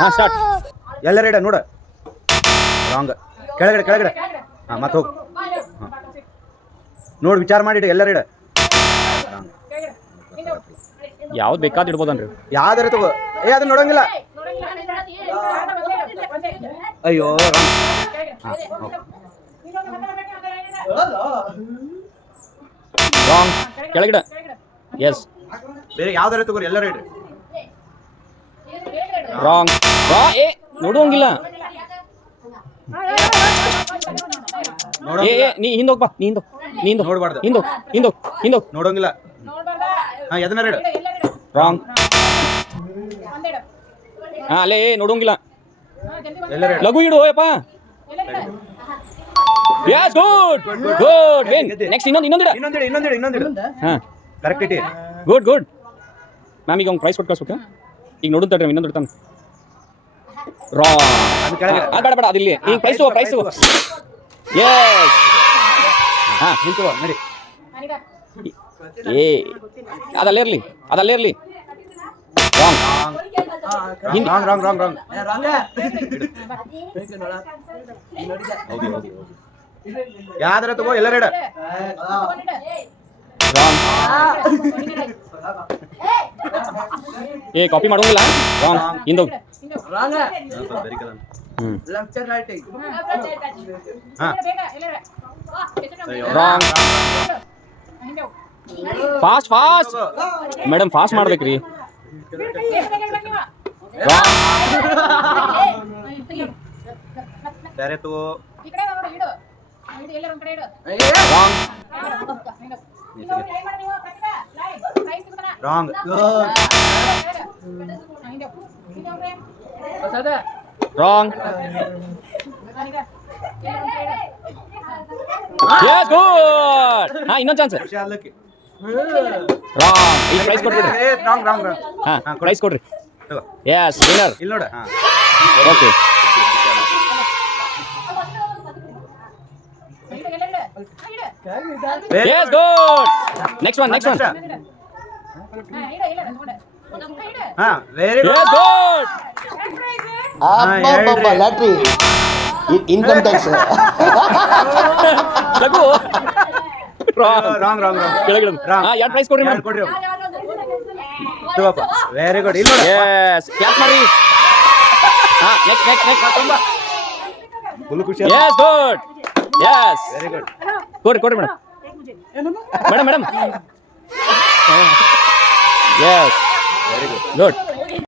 ಹಾಂ ಸ್ಟಾರ್ಟ್. ಎಲ್ಲರ ಇಡ ನೋಡ ರಾಂಗ್. ಕೆಳಗಡೆ ಕೆಳಗಡೆ. ಹಾಂ ಮತ್ತೆ ಹೋಗು. ಹಾಂ ನೋಡಿ ವಿಚಾರ ಮಾಡಿಡ ಎಲ್ಲರ ಇಡ. ಯಾವ್ದು ಬೇಕಾದ್ ಇಡ್ಬೋದನ್ರಿ. ಯಾವ್ದಾರ ತಗೋ. ಅದನ್ನ ನೋಡಂಗಿಲ್ಲ. ಅಯ್ಯೋ ರಾಂಗ್. ಕೆಳಗಿಡ. ಎಸ್. ಬೇರೆ ಯಾವ್ದಾರ ತಗೋರಿ ಎಲ್ಲರ ಇಡ್ರಿ. ರಾಂಗ್. ಏ ನೋಡುವಂಗಿಲ್ಲ. ಏ ನೀ ಹಿಂದೋಗ್ಬಾ. ನೀ ಹಿಂದೋಗ್ ನೋಡ್ಬಾರ್ದು. ಹಿಂದೋಗ್ ನೋಡಂಗಿಲ್ಲ. ಹಾಂ ಎದನ್ನ ಇಡ. ರಾಂಗ್. ಹಾಂ ಅಲ್ಲೇ ನೋಡೋಂಗಿಲ್ಲ. ಎಲ್ಲರ ಇಡ. ಲಘು ಇಡು ಯಪ್ಪ. Yes good good win. Next ಇನ್ನೊಂದಿಡ. ಇನ್ನೊಂದಿಡ. ಹಾಂ ಕರೆಕ್ಟ್ ಇಟ್ಟಿ. ಗುಡ್ ಮ್ಯಾಮ್ ಈಗ ಅವ್ನು ಪ್ರೈಸ್ ಕೊಟ್ಟು ಕಳ್ಸ್ಬಿಟ್ಟು ಈಗ ನೋಡುತ್ತ ಇನ್ನೊಂದು ಇಡ್ತಾನೆ. ರಾಂಗ್. ಅದು ಬೇಡ ಅದಿಲ್ಲಿ. ಈಗ ಪ್ರೈಸ್ ತಗೋ. ಎಸ್. ಹಾಂ ನಿಂತು ನಡಿ. ಏ ಅದಲ್ಲೇ ಇರಲಿ. ರಾಂಗ್. ಯಾವ್ದಾರ ತಗೋ ಎಲ್ಲರ ಇಡ. ಏ ಕಾಪಿ ಮಾಡೋಂಗಿಲ್ಲ. ರಾಂಗ್. ಹಿಂದೋಗ್. ರಾಂಗ್. ಫಾಸ್ಟ್ ಮೇಡಮ್ ಫಾಸ್ಟ್ ಮಾಡ್ಬೇಕ್ರಿ. ಬೇರೆ ತಗೋ. ರಾಂಗ್. ರಾಂಗ್. Yes good. ಹಾಂ ಇನ್ನೊಂದು ಚಾನ್ಸ್. ರಾಂಗ್. ಈಗ ಪ್ರೈಸ್ ಕೊಡ್ರಿ. ಹಾಂ ಪ್ರೈಸ್ ಕೊಡ್ರಿ. Yes winner. ಇಲ್ಲಿ ನೋಡ. Okay. Yes good. Next one. ಹಾಂ ವೆರಿ ಗುಡ್. Yes good. ಅಬ್ಬಬ್ಬಬ್ಬ ಲಾಟ್ರಿ ಇನ್ಕಮ್ ಟ್ಯಾಕ್ಸ್. ಲಘು. ರಾಂಗ್. ಕೆಳಗಿಡ. ಹಾಂ ಎರಡು ಪ್ರೈಸ್ ಕೊಡ್ರಿ ಮೇಡಮ್. ಕೊಡ್ರಿ ತಗೋಪ್ಪ. Very good. ಇಲ್ಲಿ ನೋಡಿ. ಯಸ್ ಕ್ಲಾಸ್ ಮಾಡಿ. ಹಾಂ ನೆಕ್ಸ್ಟ್ ತುಂಬಾ ಫುಲ್ ಖುಷಿ. Yes good. Yes very good. ಕೊಡ್ರಿ madam. Yes very good. Good.